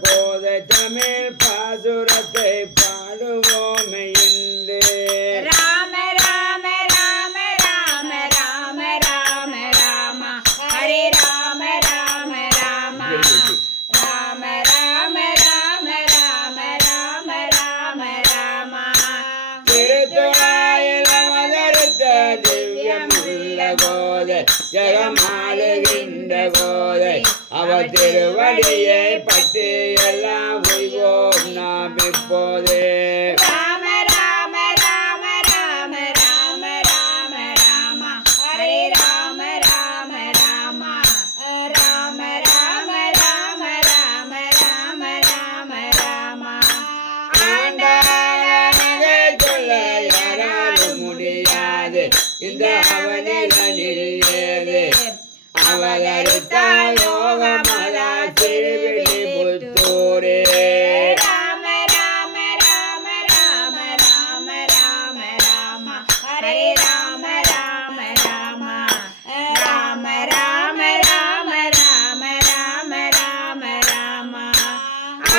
கோதை தமிழ் பாசுரத்தை பாடுவோமே இன்று. ராம ராம ராம ராம ராம ராம ராம ஹரே ராம ராம ராம ராம ராம ராம ராம ராம ராம ராம. திருத்துறையில் அவதரித்த திவ்யமுள்ள கோதை ஜெகமாளுகின்ற கோதை அவள் திருவடியை பற்றி எல்லாம் உய்வோம் நாம் இப்போது. ராம ராம ராம ராம ராம ராம ராம ஹரே ராம ராம ராம ராம ராம ராம ராம ராம ராம ராம. ஆண்டாளனே சொல்ல யாராலும் முடியாது இந்த அவனில் ஏது அவதரித்தால் லோகமலா திருவிழி புத்தூரே. ராம ராம ராம ராம ராம ராம ராம ஹரே ராம ராம ராம ராம ராம ராம ராம ராம ராம ராம.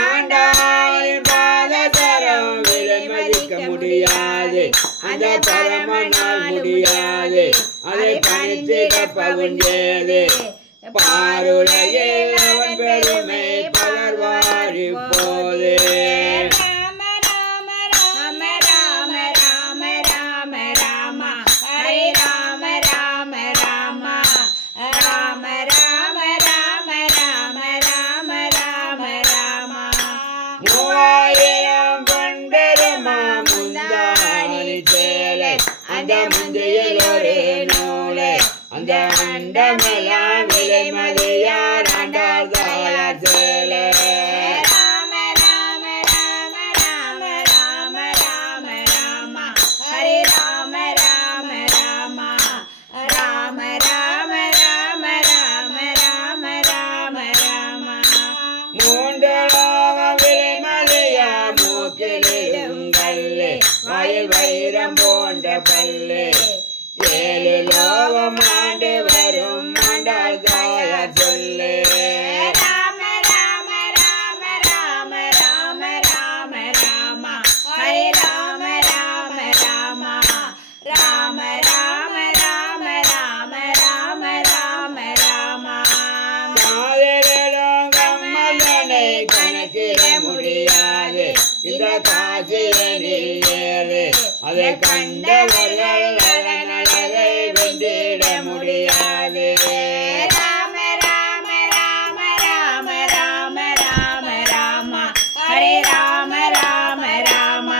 ஆண்டாளின் பாததரம் விலை மதிக்க முடியாது அந்த பரமனால் முடியாது அதை பணித்திட பவன் ஏது பாருலையில் அவன் பெருமை பலர்வாரி போது. ராம ராம ராம ராம ராம ராம ராம ஹரே ராம ராம ராம ராம ராம ராம ராம ராம ராம ராம. மூவாயிரம் பெருமா முந்தாணி சேலை அந்த முந்தையில் ஒரு நூலை அந்த அண்டமெல்லாம் விலை மதியார் ஆண்டார் தாயார் சேலை. ராம ராம ராம ராம ராம ராம ராம ஹரே ராம ராம ராம ராம ராம ராம ராம ராம ராம ராம. மூன்று லோக விலை மதியா மூக்கிலிடும் கல்லு வாயில் வைரம் போன்ற பல்லு ஏழு லோகம் ஆண்டு வரும் ஆண்டாள் தாயார் சொல்லு. ராம ராம ராம ராம ராம ராம ராம ஹரே ராம ராம ராம ராம ராம ராம ராம ராம ராம ராம. காதலிடம் கம்மதனை கணக்கிட முடியாது இந்த காசியனில் ஏறு அதை கண்டவர்கள் அதன் அழகை வென்றிட முடியாது. ராம ராம ராம ராம ராம ராம ராம ஹரே ராம ராம ராம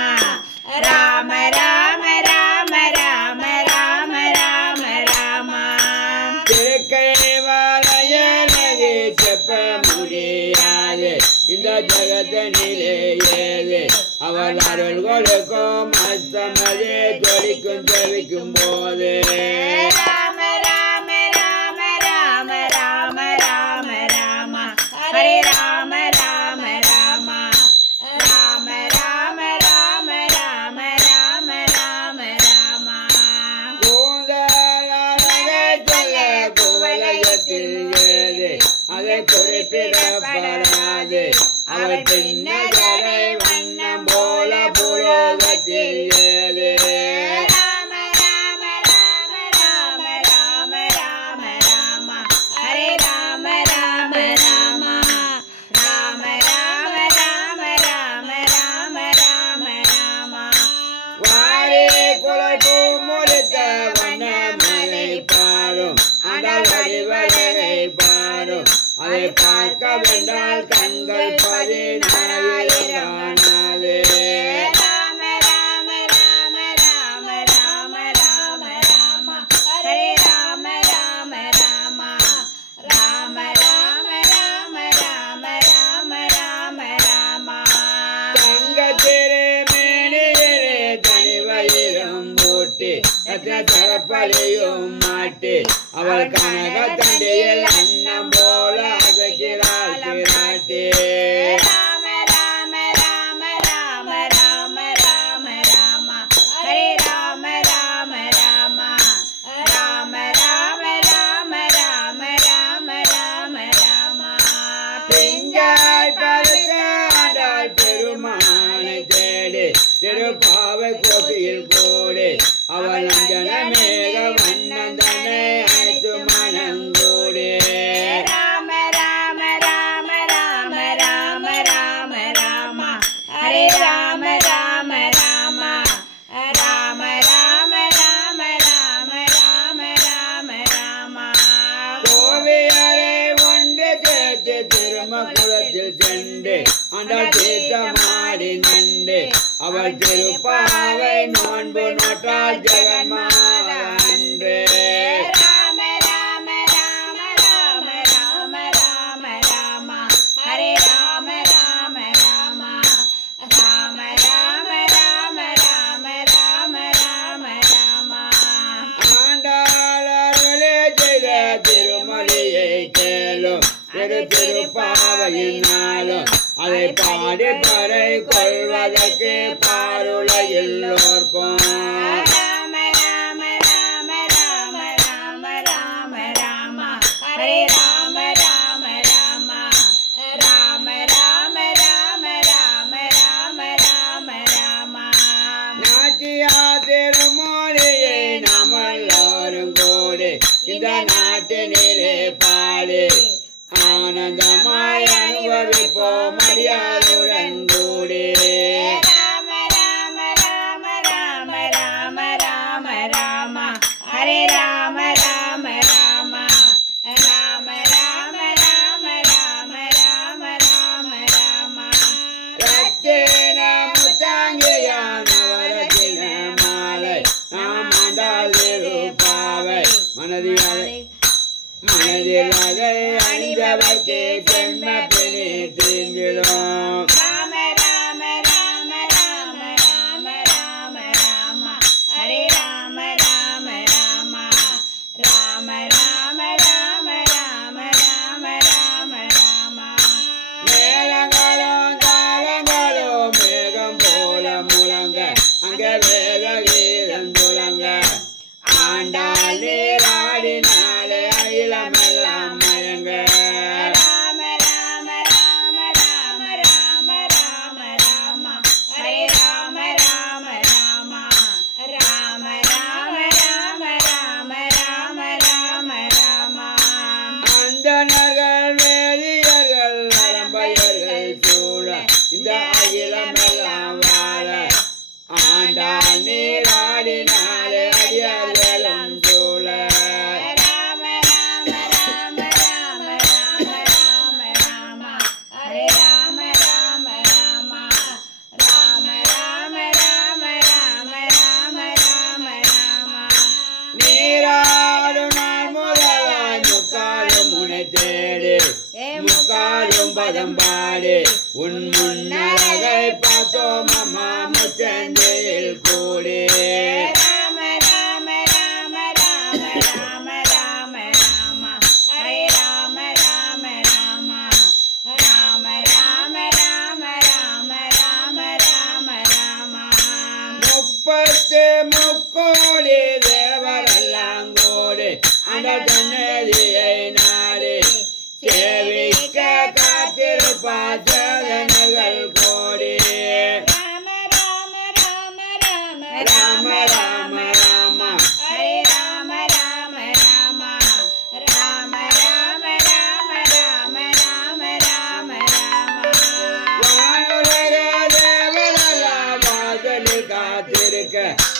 ராம ராம ராம ராம ராம ராம ராம. திருக்கைவாலையனது செப்ப முடியாது இந்த ஜகத்தனிலே ஏது அவள் அருள் கொடுக்கும் அஸ்தமதே தொழிக்கும் தெளிக்கும் போது. ராம ராம ராம ராம ராம ராம ராம ஹரே ராம ராம ராம ராம ராம ராம ராம ராம ராம ராம. கூந்தலானதை சொல்ல குவலயத்தில் ஏது அதை குறிப்பிடப்படாது அவள் பின்னரை வண்ணம் போல புலோகத்தில் ஏது. ராம ராம ராம ராம ராம ராம ராம ஹரே ராம ராம ராம ராம ராம ராம ராம ராம ராம ராம. வாரி குலைப்பு முடித்த வண்ணமலை பாரும் அடல் வடிவழகை பாரும் அதை பார்க்க வென்றால் கண்கள் 16,000 காணாது. ராம ராம ராம ராம ராம ராம ராம ஹரே ராம ராம ராம ராம ராம ராம ராம ராம ராம ராம. தங்க திருமேனியிலே தனிவயிலும் பூட்டி ரத்ன சரப்பலியும் மாட்டி அவள் கனக தண்டியில் அன்னம் போல அசைக்கிறாள் பிராட்டி. ராம ராம ராம ராம ராம ராம ராம ஹரே ராம ராம ராம ராம ராம ராம ராம ராம ராம ராம. பிஞ்சாய் பழுத்த ஆண்டாள் தீர்த்தமாடி நண்டு அவள் திருப்பாவை நோன்பு நோட்டாள் ஜெகன்மாத அன்று ராம ராம ராம ராம ராம ராம ராம ஹரே ராம ராம ராம ராம ராம ராம ராம ராம ராம ராம ஆண்டாள் அருளே செய்த திருமொழியை கேளும் திருப்பாவையினாலும் அதை பாடி பறை கொள்வதற்கு பாருள எல்லோர்க்கும் ராம ராம ராம ராம ராம ராம ராம ஹரே ராம ராம ராம ராம ராம ராம ராம ராம ராம ராம நாட்டியா திருமொழியை நாம் எல்லோரும் கூடி இந்த நாட்டினிலே பாடி ஆனந்தமாய் அனுபவிப்போம் அடியாருடன் கூடி ராம ராம ராம ராம ராம ராம ராம ஹரே ராம ராம ராம ராம ராம ராம ராம ராம ராம ராம ரத்தின முத்தாங்கியானவரத்தின மாலை நாம் ஆண்டாள் திருப்பாவை மனதில் அதை அணிந்தவர்க்கு ஜென்ம பிணி தீங்கிடும் ராம ராம ராம ராம ராம ராம ராம ஹரே ராம ராம ராம ராம ராம ராம ராம ராம ராம ராம மேளங்களும் தாளங்களும் மேகம் போல முழங்க அங்க வேத கீதம் துளங்க ஆண்டாள் நீராடினாலே அகிலமெல்லாம் மயங்க ராம ராம ராம ராம ராம ராம ராம ஹரே ராம ராம ராம ராம ராம ராம ராம ராம ராம ராம அந்தணர்கள் வேதியர்கள் அரம்பையர்கள் சூழ இந்த அகிலமெல்லாம் வாழ ஆண்டாள் நீராடினாலே அடியார்களும் சூழ ராம ராம ராம ராம ராம ராம ராம ஹரே ராம ராம ராம ராம ராம ராம ராம ராம ராம ராம நீராடும் நாள் முதலாய் முக்காலும் உனை தேடி முக்காலும் பதம் பாடி உன் முன்னழகை பார்த்தோம் அம்மா முச்சந்தையில் கூடி ராம ராம ராம ராம ராம ராம ராம ஹரே ராம ராம ராம ராம ராம ராம ராம ராம ராம ராம முப்பத்து முக்கோடி தேவரெல்லாம் கூடி அந்த சன்னதியை நாடி சேவிக்க காத்திருப்பா சேதனைகள் கோடி ராம ராம ராம ராம ராம ராம ராம ஹரே ராம ராம ராம ராம ராம ராம ராம ராம ராம ராம வானுலக தேவரெல்லாம் வாசலில் காத்திருக்க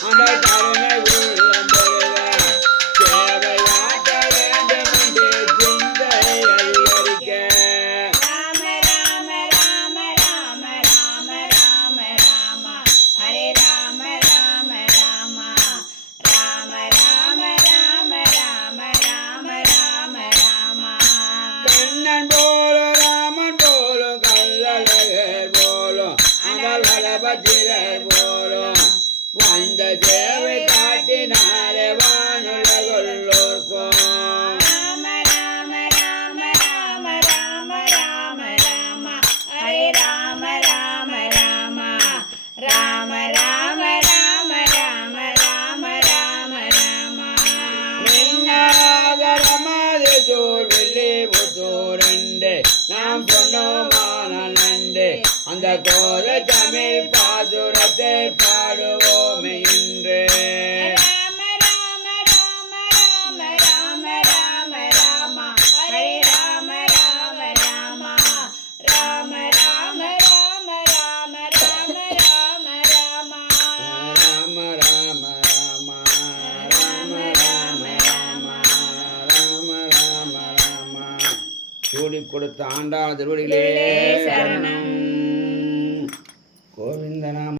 அந்த கருணை உள்ளம் பெருக சேவையாட்ட வேண்டும் என்று சிந்தை அதிகரிக்க ராம ராம ராம ராம ராம ராம ராம ஹரே ராம ராம ராம ராம ராம ராம ராம ராம ராம ராம கண்ணன் போலும் ராமன் போலும் கல்லழகர் போலும் அனல் வளபத்திரர் போலும் வந்த சேவை காட்டினாலே வானுலகுள்ளோர்க்கும் ராம ராம ராம ராம ராம ராம ராம ஹரே ராம ராம ராம ராம ராம ராம ராம ராம ராம ராம மின்னாதரமது சூழ் வெள்ளி புத்தூரண்டு நாம் சொன்னோமான நண்டு அந்த கோத தமிழ் பாசுரத்தை பாடுவோமே இன்று ராம ராம ராம ராம ராம ராம ராம ஹரே ராம ராம ராம ராம ராம ராம ராம ராம ராம ராம ராம ராம ராம ராம ராம ராம ராம ராம ராம சூடி கொடுத்த ஆண்டாள் திருவடிகளே சரணம். கோவிந்த நாம